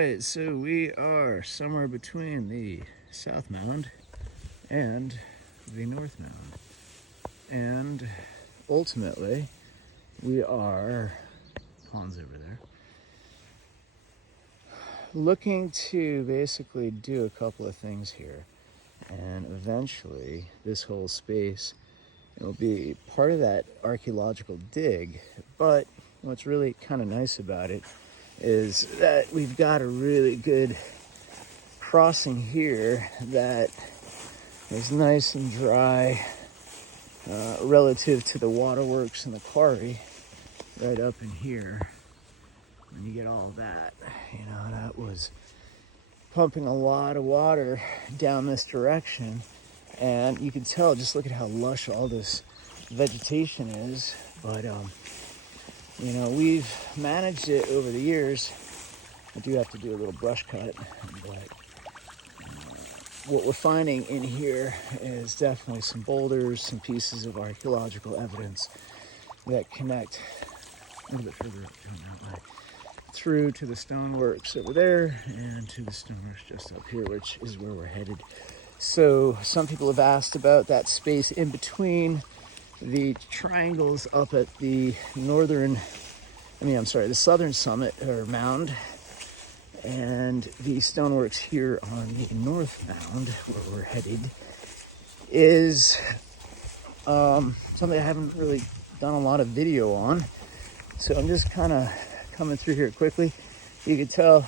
right, so we are somewhere between the south mound and the north mound. And ultimately, we are, ponds over there, looking to basically do a couple of things here. And eventually, this whole space will be part of that archaeological dig. But what's really kind of nice about it is that we've got a really good crossing here that is nice and dry relative to the waterworks and the quarry right up in here. When you get all that, that was pumping a lot of water down this direction, and you can tell, just look at how lush all this vegetation is. But we've managed it over the years. I do have to do a little brush cut, but what we're finding in here is definitely some boulders, some pieces of archaeological evidence that connect a little bit further up down that way through to the stoneworks over there and to the stoneworks just up here, which is where we're headed. So some people have asked about that space in between the triangles up at the the southern summit or mound, and the stoneworks here on the north mound where we're headed is something I haven't really done a lot of video on. So I'm just kind of coming through here quickly. You can tell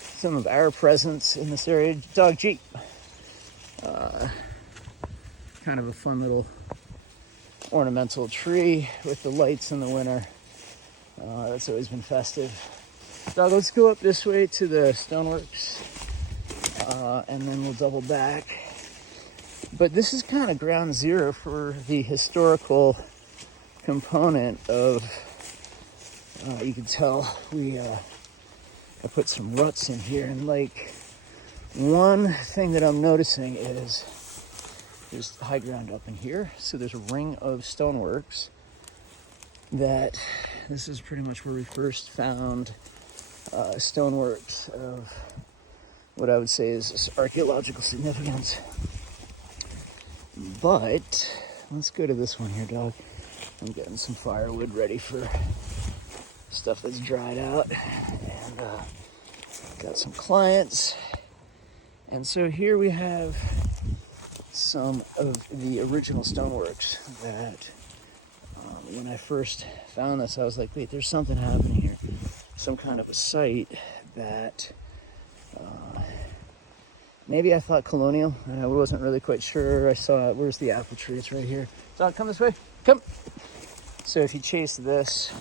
some of our presence in this area. Dog Jeep. Kind of a fun little ornamental tree with the lights in the winter. That's always been festive. Dog, let's go up this way to the stoneworks, and then we'll double back. But this is kind of ground zero for the historical component of, you can tell I put some ruts in here, and like one thing that I'm noticing is there's high ground up in here, so there's a ring of stoneworks that this is pretty much where we first found stoneworks of what I would say is archaeological significance. But let's go to this one here, dog. I'm getting some firewood ready for stuff that's dried out, and got some clients. And so here we have some of the original stoneworks that when I first found this, I was like, wait, there's something happening here. Some kind of a site that maybe I thought colonial, and I wasn't really quite sure. I saw, where's the apple tree? It's right here. So come this way, come. So if you chase this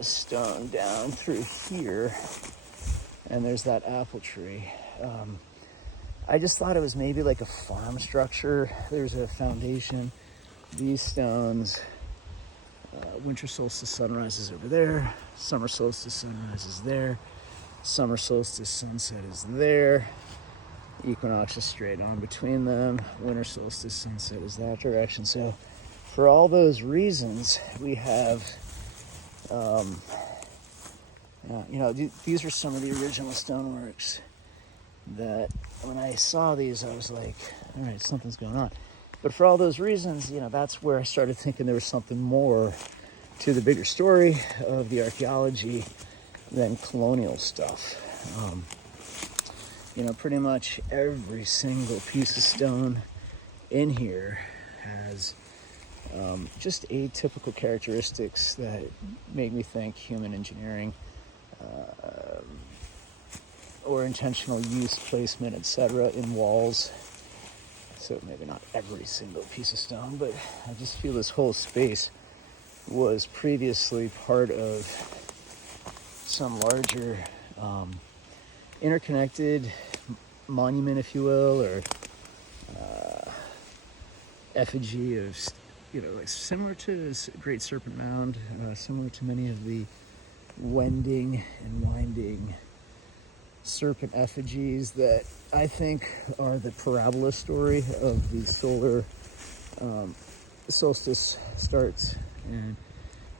stone down through here, and there's that apple tree. I just thought it was maybe like a farm structure. There's a foundation. These stones, winter solstice sunrise is over there. Summer solstice sunrise is there. Summer solstice sunset is there. Equinox is straight on between them. Winter solstice sunset is that direction. So for all those reasons, we have, these are some of the original stoneworks that when I saw these, I was like, all right, something's going on. But for all those reasons, that's where I started thinking there was something more to the bigger story of the archaeology than colonial stuff. Pretty much every single piece of stone in here has just atypical characteristics that make me think human engineering or intentional use, placement, etc. in walls. So maybe not every single piece of stone, but I just feel this whole space was previously part of some larger interconnected monument, if you will, or effigy of, like similar to this Great Serpent Mound, similar to many of the wending and winding serpent effigies that I think are the parabola story of the solar solstice starts and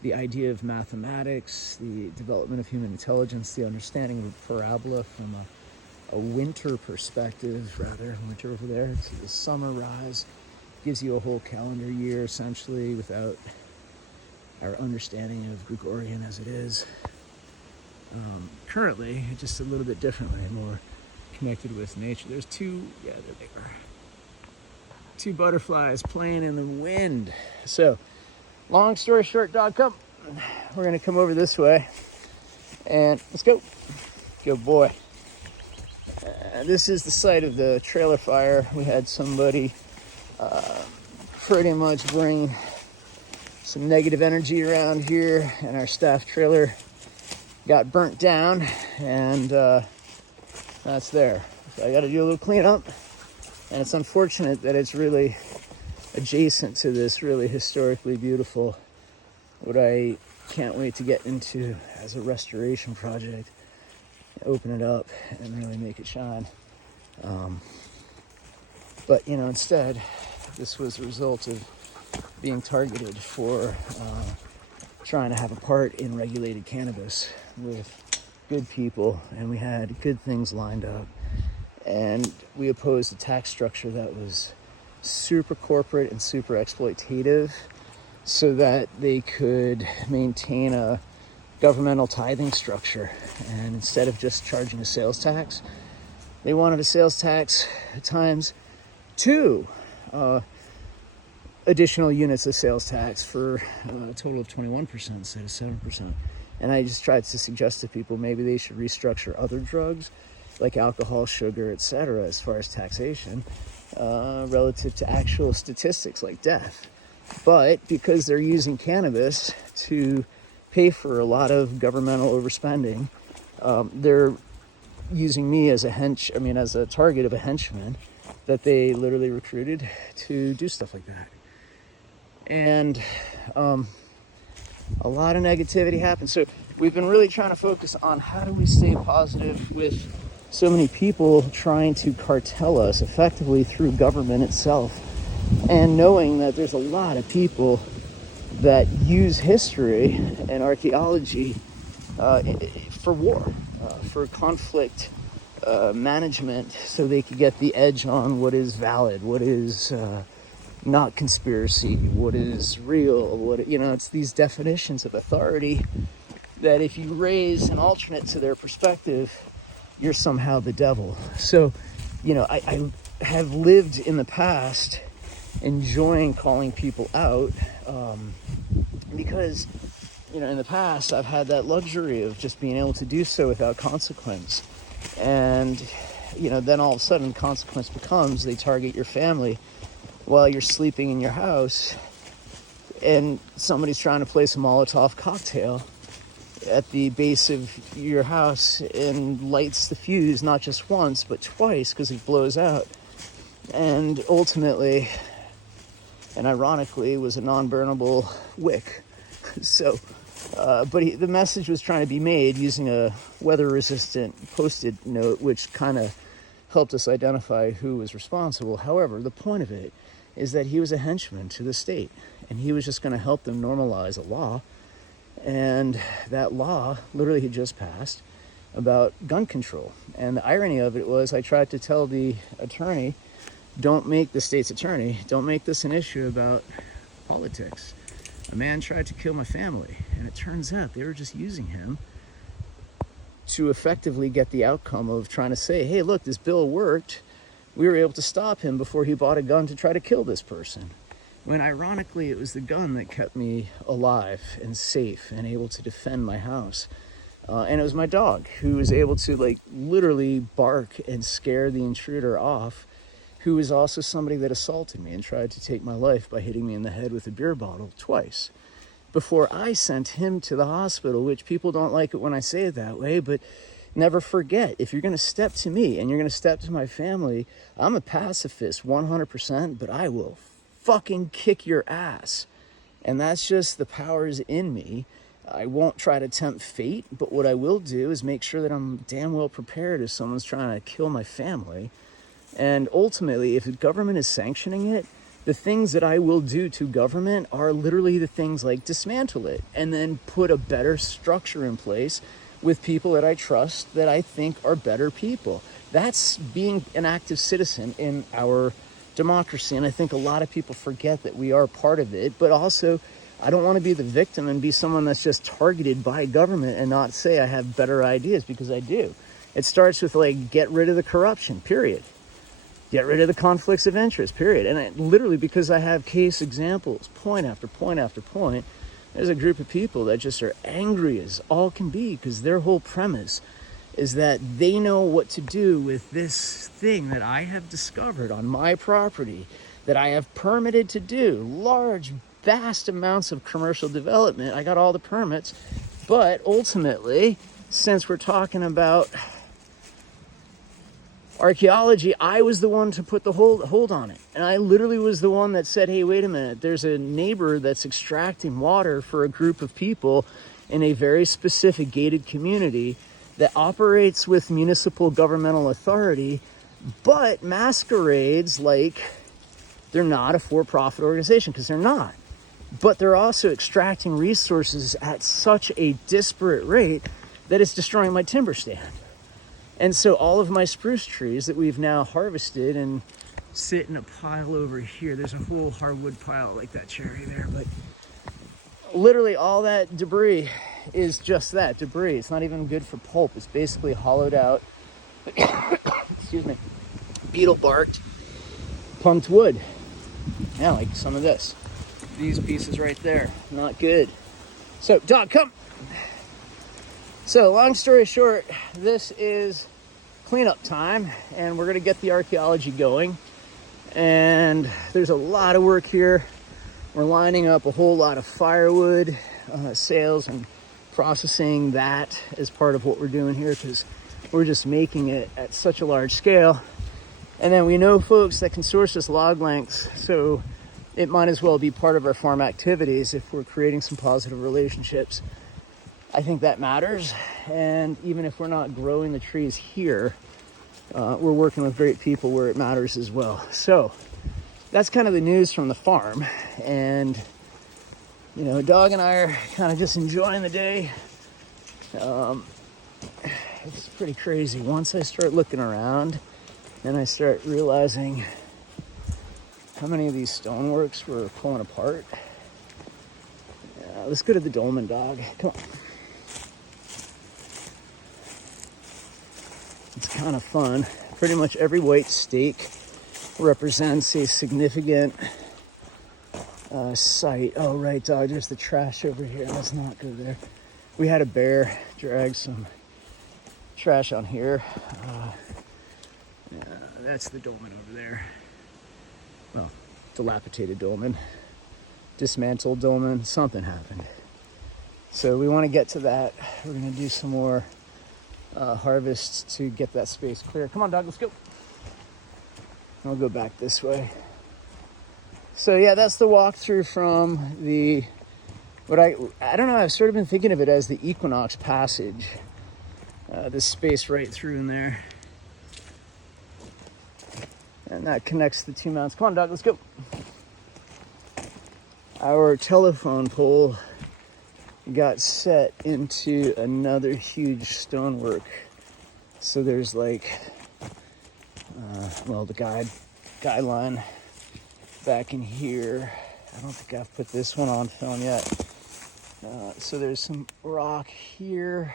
the idea of mathematics, the development of human intelligence, the understanding of a parabola from a winter perspective, rather, winter over there to the summer rise, gives you a whole calendar year essentially without our understanding of Gregorian as it is. Currently, just a little bit differently, more connected with nature. There's two, yeah, there they are. Two butterflies playing in the wind. So, long story short, dog, come. We're gonna come over this way and let's go. Good boy. This is the site of the trailer fire. We had somebody pretty much bring some negative energy around here, and our staff trailer got burnt down, and that's there. So I got to do a little cleanup, and it's unfortunate that it's really adjacent to this really historically beautiful, what I can't wait to get into as a restoration project, open it up and really make it shine. But you know, instead, this was a result of being targeted for trying to have a part in regulated cannabis with good people, and we had good things lined up, and we opposed a tax structure that was super corporate and super exploitative so that they could maintain a governmental tithing structure. And instead of just charging a sales tax, they wanted a sales tax times 2 additional units of sales tax for a total of 21% instead of 7%. And I just tried to suggest to people maybe they should restructure other drugs like alcohol, sugar, etc., as far as taxation, relative to actual statistics like death. But because they're using cannabis to pay for a lot of governmental overspending, they're using me as a target of a henchman that they literally recruited to do stuff like that. And a lot of negativity happens. So we've been really trying to focus on how do we stay positive with so many people trying to cartel us effectively through government itself, and knowing that there's a lot of people that use history and archaeology for war, for conflict management, so they could get the edge on what is valid, what is not conspiracy, what is real, it's these definitions of authority that if you raise an alternate to their perspective, you're somehow the devil. So, I have lived in the past enjoying calling people out because, in the past I've had that luxury of just being able to do so without consequence. And, then all of a sudden consequence becomes they target your family while you're sleeping in your house, and somebody's trying to place a Molotov cocktail at the base of your house and lights the fuse not just once but twice because it blows out, and ultimately and ironically was a non-burnable wick. So the message was trying to be made using a weather-resistant post-it note, which kind of helped us identify who was responsible. However, the point of it is that he was a henchman to the state, and he was just going to help them normalize a law. And that law literally had just passed about gun control. And the irony of it was I tried to tell the attorney, the state's attorney, don't make this an issue about politics. A man tried to kill my family, and it turns out they were just using him to effectively get the outcome of trying to say, hey, look, this bill worked. We were able to stop him before he bought a gun to try to kill this person. When ironically, it was the gun that kept me alive and safe and able to defend my house. And it was my dog who was able to literally bark and scare the intruder off, who was also somebody that assaulted me and tried to take my life by hitting me in the head with a beer bottle twice before I sent him to the hospital, which people don't like it when I say it that way, but never forget, if you're going to step to me and you're going to step to my family, I'm a pacifist 100%, but I will fucking kick your ass. And that's just the powers in me. I won't try to tempt fate, but what I will do is make sure that I'm damn well prepared if someone's trying to kill my family. And ultimately, if the government is sanctioning it, the things that I will do to government are literally the things like dismantle it and then put a better structure in place with people that I trust, that I think are better people. That's being an active citizen in our democracy. And I think a lot of people forget that we are part of it, but also I don't want to be the victim and be someone that's just targeted by government and not say I have better ideas, because I do. It starts with like, get rid of the corruption, period. Get rid of the conflicts of interest, period. And literally, because I have case examples, point after point after point, there's a group of people that just are angry as all can be, because their whole premise is that they know what to do with this thing that I have discovered on my property, that I have permitted to do. Large, vast amounts of commercial development. I got all the permits. But ultimately, since we're talking about archaeology, I was the one to put the hold on it. And I literally was the one that said, hey, wait a minute, there's a neighbor that's extracting water for a group of people in a very specific gated community that operates with municipal governmental authority, but masquerades like they're not a for-profit organization, because they're not. But they're also extracting resources at such a disparate rate that it's destroying my timber stand. And so all of my spruce trees that we've now harvested and sit in a pile over here, there's a whole hardwood pile like that cherry there, but literally all that debris is just that, debris. It's not even good for pulp. It's basically hollowed out, excuse me, beetle barked, punked wood. Yeah, like some of this. These pieces right there, not good. So, dog, come. So, long story short, this is cleanup time, and we're gonna get the archaeology going. And there's a lot of work here. We're lining up a whole lot of firewood, sales, and processing that as part of what we're doing here, because we're just making it at such a large scale. And then we know folks that can source us log lengths, so it might as well be part of our farm activities if we're creating some positive relationships. I think that matters. And even if we're not growing the trees here, we're working with great people where it matters as well. So that's kind of the news from the farm. And, you know, Dog and I are kind of just enjoying the day. It's pretty crazy. Once I start looking around, then I start realizing how many of these stoneworks were pulling apart. Let's go to the dolmen, Dog. Come on. It's kind of fun. Pretty much every white stake represents a significant site. Oh, right, Dog, there's the trash over here. Let's not go there. We had a bear drag some trash on here. Yeah, that's the dolmen over there. Well, dilapidated dolmen, dismantled dolmen, something happened. So we want to get to that. We're going to do some more harvests to get that space clear. Come on, Dog, let's go. I'll go back this way. So yeah, that's the walkthrough from the, I don't know, I've sort of been thinking of it as the Equinox Passage. This space right through in there. And that connects the two mounds. Come on, Dog, let's go. Our telephone pole got set into another huge stonework. So there's like, the guideline back in here. I don't think I've put this one on film yet. So there's some rock here.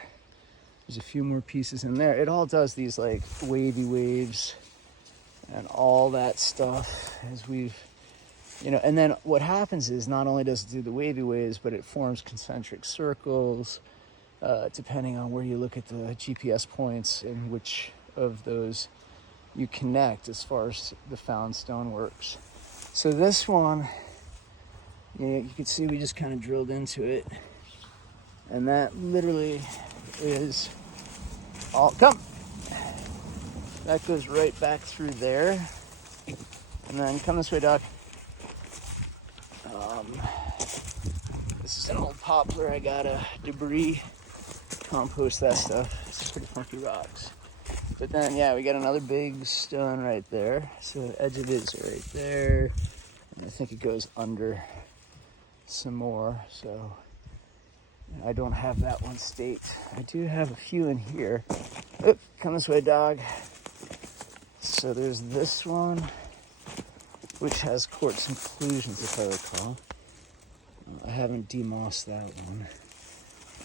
There's a few more pieces in there. It all does these like wavy waves and all that stuff as we've, and then what happens is not only does it do the wavy waves, but it forms concentric circles, depending on where you look at the GPS points and which of those you connect as far as the found stoneworks. So this one, you can see we just kind of drilled into it, and that literally is all, come! That goes right back through there, and then come this way, Doc. This is an old poplar. I gotta debris compost that stuff. It's pretty funky rocks. But then, yeah, we got another big stone right there. So the edge of it is right there. I think it goes under some more, so I don't have that one staked. I do have a few in here. Oop, come this way, dog. So there's this one, which has quartz inclusions, if I recall. I haven't demossed that one.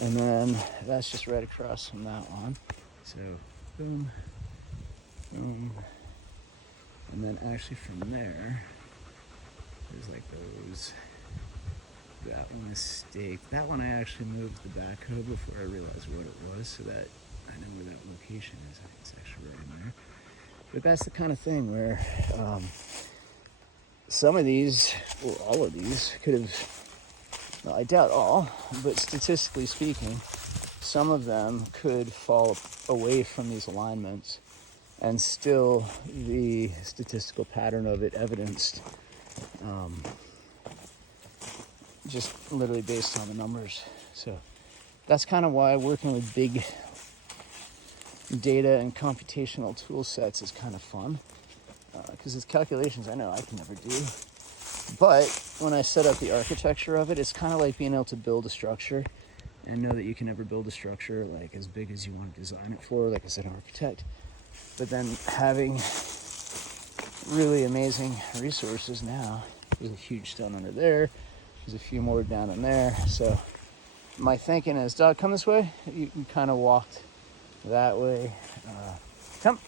And then that's just right across from that one. So boom, boom. And then actually from there, there's like those. That one is staked. That one I actually moved the backhoe before I realized what it was, so that I know where that location is. I think it's actually right in there. But that's the kind of thing where some of these, or all of these, could have, well, I doubt all, but statistically speaking, some of them could fall away from these alignments and still the statistical pattern of it evidenced just literally based on the numbers. So that's kind of why working with big data and computational tool sets is kind of fun, because it's calculations I know I can never do. But when I set up the architecture of it, it's kind of like being able to build a structure and know that you can never build a structure like as big as you want to design it for, like as an architect. But then having really amazing resources now, there's a huge stone under there, there's a few more down in there. So my thinking is, dog, come this way. You kind of walked that way. Come.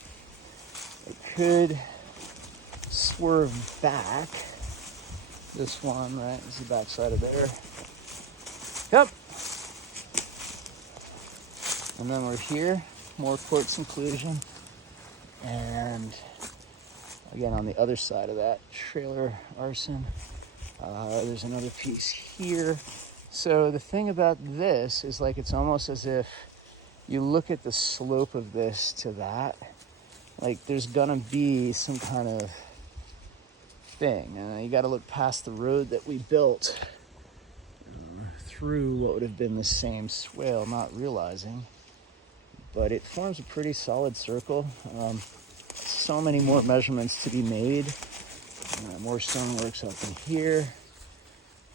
It could swerve back. This one, right? This is the back side of there. Come. And then we're here. More quartz inclusion. And again, on the other side of that trailer arson, there's another piece here. So the thing about this is, like, it's almost as if you look at the slope of this to that, like there's gonna be some kind of thing, and you got to look past the road that we built through what would have been the same swale, not realizing, but it forms a pretty solid circle. So many more measurements to be made. More stoneworks up in here.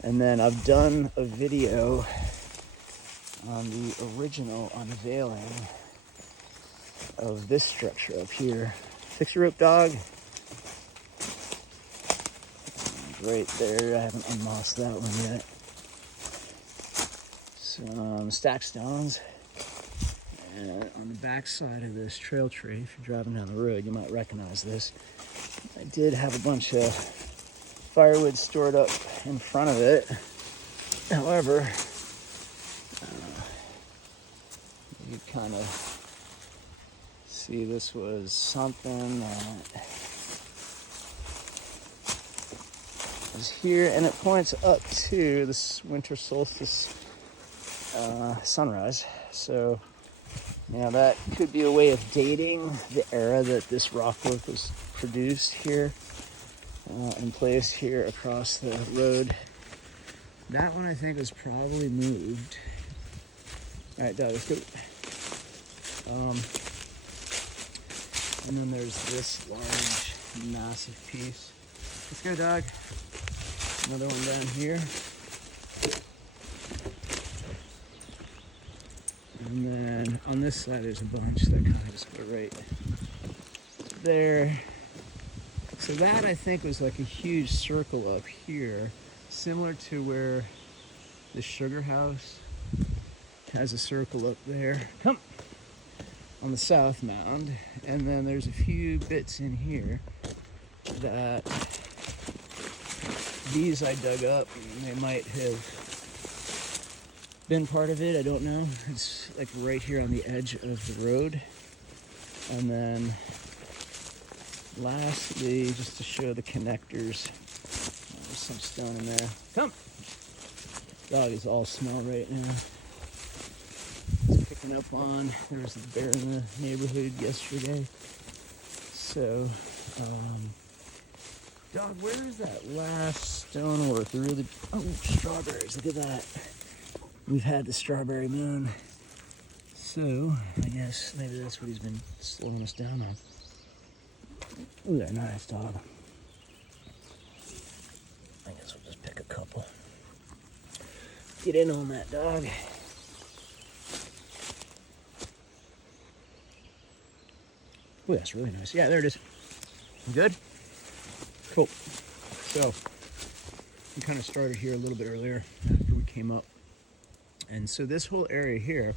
And then I've done a video on the original unveiling of this structure up here. Fix your rope, dog. Right there, I haven't unmossed that one yet. Some stacked stones. And on the back side of this trail tray, if you're driving down the road, you might recognize this. I did have a bunch of firewood stored up in front of it. However, you kind of see this was something that was here, and it points up to this winter solstice sunrise. So, now that could be a way of dating the era that this rock work was produced here and placed here across the road. That one I think was probably moved. All right, dog, let's go. And then there's this large, massive piece. Let's go, dog. Another one down here. And then on this side, there's a bunch that kind of just go right there. So that, I think, was like a huge circle up here, similar to where the sugar house has a circle up there. Come! On the south mound. And then there's a few bits in here that these I dug up, and they might have been part of it, I don't know. It's like right here on the edge of the road. And then lastly, just to show the connectors, there's some stone in there. Come! Dog is all smell right now. It's picking up on, there was a bear in the neighborhood yesterday. So, dog, where is that last stonework? The really, oh, strawberries, look at that. We've had the strawberry moon. So, I guess maybe that's what he's been slowing us down on. Ooh, they're nice, dog. I guess we'll just pick a couple. Get in on that, dog. Oh, that's really nice. Yeah, there it is. Good? Cool. So, we kind of started here a little bit earlier after we came up. And so this whole area here